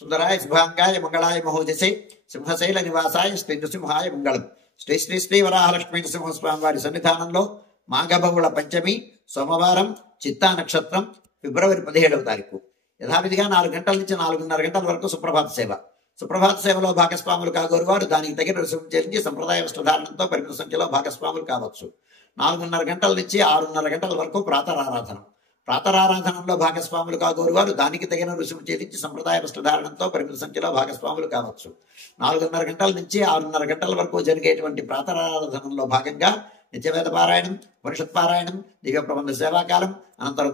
సుందరాయ శుభాంగాయ మంగళాయ మహోజసే సింహశైల నివాసాయ శ్రీ నృసింహాయ మంగళం. శ్రీ శ్రీ శ్రీ వరాహలక్ష్మీ నృసింహస్వామి వారి సన్నిధానంలో మాఘబహుళ పంచమి సోమవారం చిత్తా నక్షత్రం ఫిబ్రవరి 17వ తారీఖు యథావిధిగా 4 గంటల నుంచి 4:30 గంటల వరకు సుప్రభాత సేవ. సుప్రభాత సేవలో భాగస్వాములు కాగోరు వారు దానికి తగిన రుసుము చెల్లించి సంప్రదాయ వస్త్రధారణంతో పరిమిత సంఖ్యలో భాగస్వాములు కావచ్చు. 4:30 గంటల నుంచి 6:30 గంటల వరకు ప్రాతరారాధన. ప్రాతరారాధనలో భాగస్వాములు కాగోరు వారు దానికి తగిన రుసుము చెల్లించి సంప్రదాయ వస్త్రధారణంతో పరిమిత సంఖ్యలో భాగస్వాములు కావచ్చు. 4:30 గంటల నుంచి 6:30 గంటల వరకు జరిగేటువంటి ప్రాతరారాధనలో భాగంగా నిత్యవేద పారాయణం, ఉపనిషత్ పారాయణం, దివ్య ప్రబంధ సేవాకాలం, అనంతరం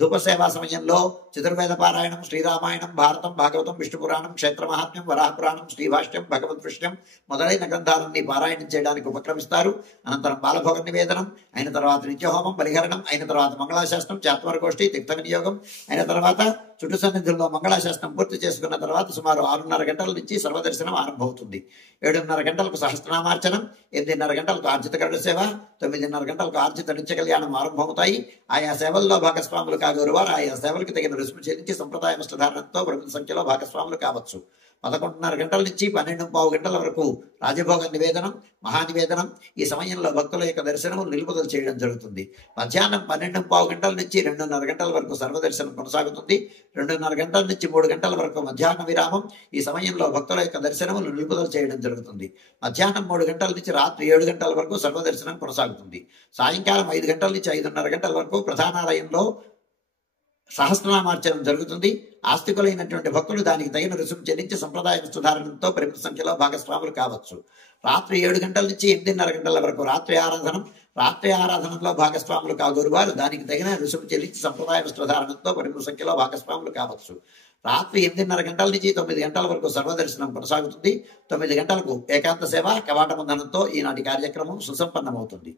ధూప సేవా సమయంలో చతుర్వేద పారాయణం, శ్రీరామాయణం, భారతం, భాగవతం, విష్ణు పురాణం, క్షేత్ర మహాత్మ్యం, వరాహ పురాణం, శ్రీభాష్యం, భగవద్విష్ణం మొదలైన గ్రంథాలన్నీ పారాయణం చేయడానికి ఉపక్రమిస్తారు. అనంతరం బాలభోగ నివేదనం అయిన తర్వాత నిత్యహోమం, బలిహరణం అయిన తర్వాత మంగళాశాస్త్రం, చాత్వర గోష్ఠి, తీర్థ వినియోగం అయిన తర్వాత చుట్టు సన్నిధుల్లో మంగళాశాస్త్రం పూర్తి చేసుకున్న తర్వాత సుమారు 6:30 గంటల నుంచి సర్వదర్శనం ఆరంభమవుతుంది. 7:30 గంటలకు సహస్రనామార్చనం, 8:30 గంటలకు ఆర్జిత గరుడ సేవ, 9:30 గంటలకు ఆర్జిత నిత్య కళ్యాణం ఆరంభమవుతాయి. ఆయా సేవల్లో భాగస్వాములు కాగోరు వారు ఆయా సేవలకు తగిన రుసుము చెల్లించి సంప్రదాయ వస్త్రధారణంతో పరిమిత సంఖ్యలో భాగస్వాములు కావచ్చు. 11:30 గంటల నుంచి 12:15 గంటల వరకు రాజభోగ నివేదనం, మహానివేదనం. ఈ సమయంలో భక్తుల యొక్క దర్శనం నిలుపుదల చేయడం జరుగుతుంది. మధ్యాహ్నం 12:15 గంటల నుంచి 2:30 గంటల వరకు సర్వదర్శనం కొనసాగుతుంది. 2:30 గంటల నుంచి 3 గంటల వరకు మధ్యాహ్న విరామం. ఈ సమయంలో భక్తుల యొక్క దర్శనం నిలుపుదల చేయడం జరుగుతుంది. మధ్యాహ్నం 3 గంటల నుంచి రాత్రి 7 గంటల వరకు సర్వదర్శనం కొనసాగుతుంది. సాయంకాలం 5 గంటల నుంచి 5:30 గంటల వరకు ప్రధానాలయంలో సహస్రనామార్చనం జరుగుతుంది. ఆస్తికులైనటువంటి భక్తులు దానికి తగిన రుసుము చెల్లించి సంప్రదాయ వస్త్రధారణంతో పరిమిత సంఖ్యలో భాగస్వాములు కావచ్చు. రాత్రి 7 గంటల నుంచి 8:30 గంటల వరకు రాత్రి ఆరాధనలో భాగస్వాములు కాగోరు వారు దానికి తగిన రుసుము చెల్లించి సంప్రదాయ వస్త్రధారణంతో పరిమిత సంఖ్యలో భాగస్వాములు కావచ్చు. రాత్రి 8:30 గంటల నుంచి 9 గంటల వరకు సర్వదర్శనం కొనసాగుతుంది. 9 గంటలకు ఏకాంత సేవ కవాట బంధనంతో ఈనాటి కార్యక్రమం సుసంపన్నమవుతుంది.